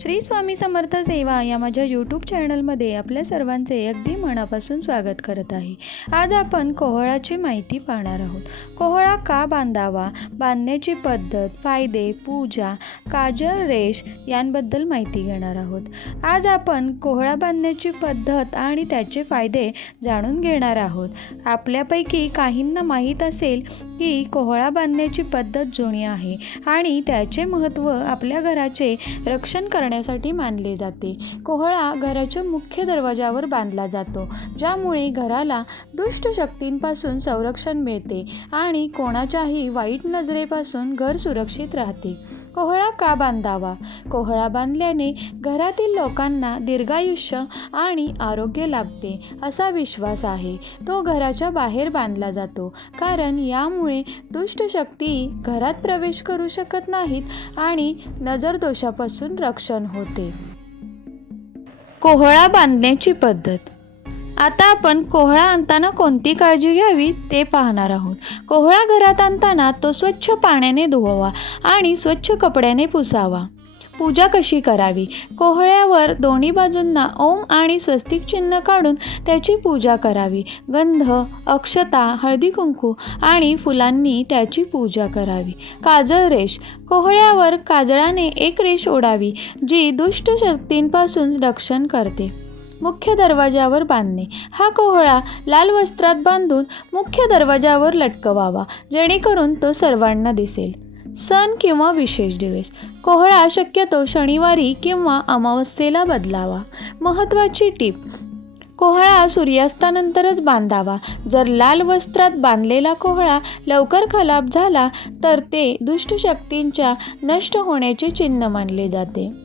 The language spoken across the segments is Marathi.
श्री स्वामी समर्थ सेवा या माझ्या यूट्यूब चॅनलमध्ये आपल्या सर्वांचे अगदी मनापासून स्वागत करत आहे. आज आपण कोहळाची माहिती पाहणार आहोत. कोहळा का बांधावा? बांधण्याची पद्धत फायदे पूजा काजळ रेश यांबद्दल माहिती घेणार आहोत. आज आपण कोहळा बांधण्याची पद्धत आणि त्याचे फायदे जाणून घेणार आहोत. आपल्यापैकी काहींना माहीत असेल की कोहळा बांधण्याची पद्धत जुनी आहे आणि त्याचे महत्त्व आपल्या घराचे रक्षण करण्यासाठी मानले जाते. कोहळा घराच्या मुख्य दरवाजावर बांधला जातो ज्यामुळे घराला दुष्ट शक्तींपासून संरक्षण मिळते आणि कोणाच्याही वाईट नजरेपासून घर सुरक्षित राहते. कोहळा का बांधावा? कोहळा बांधल्याने घरातील लोकांना दीर्घायुष्य आणि आरोग्य लाभते असा विश्वास आहे. तो घराच्या बाहेर बांधला जातो. कारण यामुळे दुष्ट शक्ती घरात प्रवेश करू शकत नाहीत आणि नजरदोषापासून रक्षण होते. कोहळा बांधण्याची पद्धत. आता आपण कोहळा आणताना कोणती काळजी घ्यावी ते पाहणार आहोत. कोहळा घरात आणताना तो स्वच्छ पाण्याने धुवावा आणि स्वच्छ कपड्याने पुसावा. पूजा कशी करावी? कोहळ्यावर दोन्ही बाजूंना ओम आणि स्वस्तिक चिन्ह काढून त्याची पूजा करावी. गंध अक्षता हळदी कुंकू आणि फुलांनी त्याची पूजा करावी. काजळ रेष. कोहळ्यावर काजळाने एक रेष ओढावी जी दुष्ट शक्तींपासून रक्षण करते. मुख्य दरवाजावर बांधणे. हा कोहळा लाल वस्त्रात बांधून मुख्य दरवाजावर लटकवावा जेणेकरून तो सर्वांना दिसेल. सण किंवा विशेष दिवस. कोहळा शक्यतो शनिवारी किंवा अमावस्येला बदलावा. महत्त्वाची टीप. कोहळा सूर्यास्तानंतरच बांधावा. जर लाल वस्त्रात बांधलेला कोहळा लवकर खराब झाला तर ते दुष्ट शक्तींच्या नष्ट होण्याचे चिन्ह मानले जाते.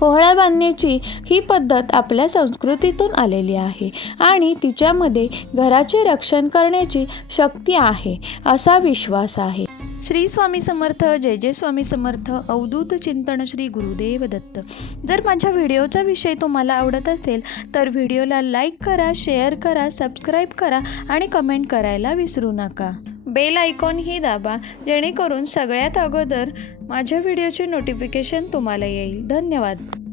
कोहळा बांधण्याची ही पद्धत आपल्या संस्कृतीतून आलेली आहे आणि तिच्यामध्ये घराचे रक्षण करण्याची शक्ती आहे असा विश्वास आहे. श्री स्वामी समर्थ जय जय स्वामी समर्थ अवधूत चिंतन श्री गुरुदेव दत्त. जर माझ्या व्हिडिओचा विषय तुम्हाला आवडत असेल तर व्हिडिओला लाईक करा शेअर करा सबस्क्राईब करा आणि कमेंट करायला विसरू नका. बेल आयकॉनही दाबा जेणेकरून सगळ्यात अगोदर माझ्या व्हिडिओचे नोटिफिकेशन तुम्हाला येईल. धन्यवाद.